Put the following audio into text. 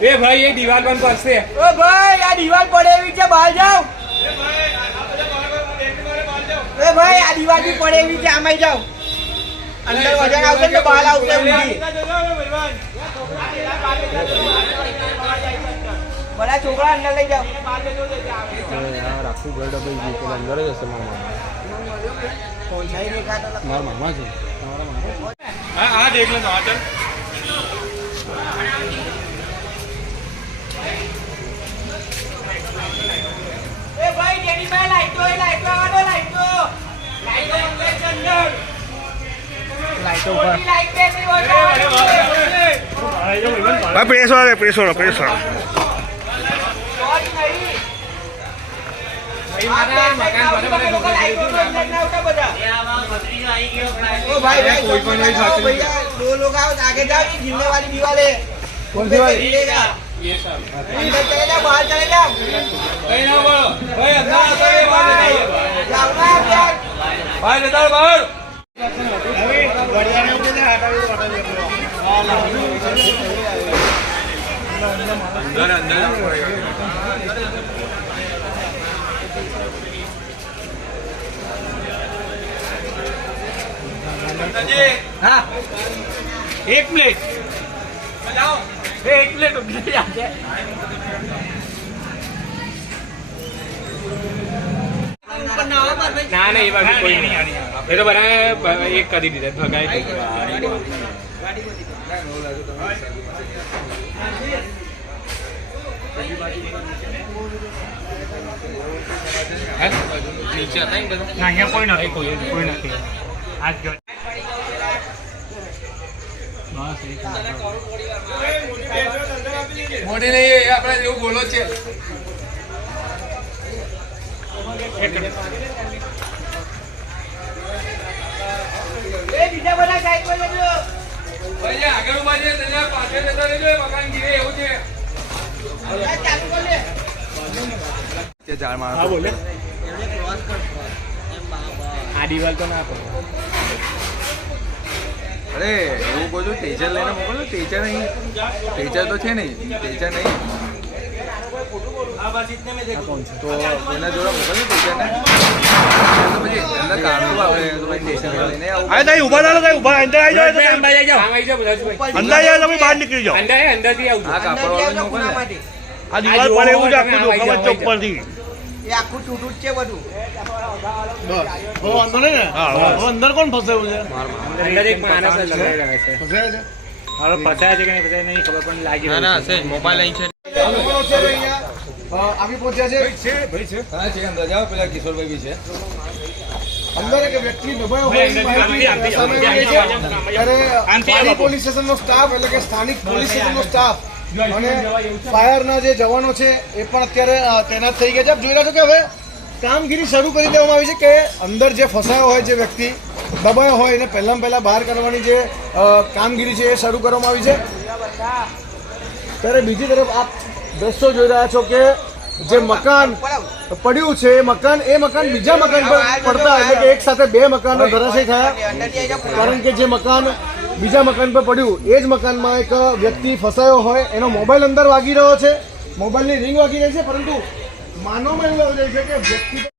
એ ભાઈ એ દિવાલ પણ પડશે ઓ ભાઈ આ દિવાલ પડે એવી છે બહાર જાઓ. એ ભાઈ આ દિવાલ બી પડે એવી છે આમાં જાઓ. અંદર વજન આવશે તો બહાર આવશે. બધા છોકરા અંદર લઈ જાવ યાર આખું ઘર ડબાઈ ગયું પેલા અંદર જ હશે મારા મામા મારા મામા છે. તમારા મામા હા હા દેખ લો તો ચાલ એ ભાઈ જેની પાસે લાઈટો એ લાઈટો આવવાનો લાઈટો લાઈટો અંદર છે અંદર લાઈટો મોટી લાઈટ બે ત્રણ હોય ભાઈ. પ્રેસ વાળો પ્રેસ વાળો પ્રેસ વાળો. બહાર ચલે જાઓ બહાર. અંદર અંદર हाँ એક પ્લેટ એક પ્લેટ ઊભી આજે ના ના એ બાજુ કોઈ નહીં એ તો બધા એક કરી દીધા ભગાઈ નીચે હતા ને બધા? ના અહીંયા કોઈ નથી કોઈ કોઈ નથી. આજ મોટી નહીં આપણે જેવું બોલો છે. આગળ અરે એવું કહું ટેચર લઈને મોકલો ટેચર નહીં. ટેચર તો છે નહીં ટેચર નહીં. તો એના જોડે મોકલ્યું ટેચરને હા તઈ ઊભા થાલો તઈ ઊભા અંદર આવી જાવ અંદર આવી જાઓ. આમ આવી જાઓ બધા ભાઈ. અંદર આવી જાઓ તમે બહાર નીકળી જાવ અંદર અંદરથી આવું આ દિવાલ પડે એવું જ આખું જો ખબર ચોક એ આખું તૂટું છે બધું. હા અંદર કોણ ફસાયું છે? અંદર એક માણસ લગાવી છે. હવે છે કે નહીં ફસાયા નહીં ખબર પણ લાગી ના ના મોબાઈલ અહીં છે. આવી પહોંચ્યા છે? હા છે અંદર જાઓ પેલા કિશોરભાઈ બી છે. અંદર એક વ્યક્તિ દબાયો હોય છે. પોલીસ સ્ટેશનનો સ્ટાફ એટલે કે સ્થાનિક પોલીસ સ્ટેશનનો સ્ટાફ અને ફાયરના જે જવાનો છે એ પણ અત્યારે તૈનાત થઈ ગયા છે. આપ જોઈ રહ્યા છો કે હવે કામગીરી શરૂ કરી દેવામાં આવી છે કે અંદર જે ફસાયો હોય જે વ્યક્તિ દબાયો હોય એને પહેલાં પહેલાં બહાર કાઢવાની જે કામગીરી છે એ શરૂ કરવામાં આવી છે. ત્યારે બીજી તરફ આપ દ્રશ્યો જોઈ રહ્યા છો કે જે મકાન પડ્યું છે એ મકાન એ મકાન બીજા મકાન પર પડતા એટલે કે એક સાથે બે મકાનો ધરાશય થયા. કારણ કે જે મકાન બીજા મકાન પર પડ્યું એ જ મકાનમાં એક વ્યક્તિ ફસાયો હોય એનો મોબાઈલ અંદર વાગી રહ્યો છે. મોબાઈલની રિંગ વાગી રહી છે પરંતુ માનવમાં એવું આવી રહ્યું છે કે વ્યક્તિ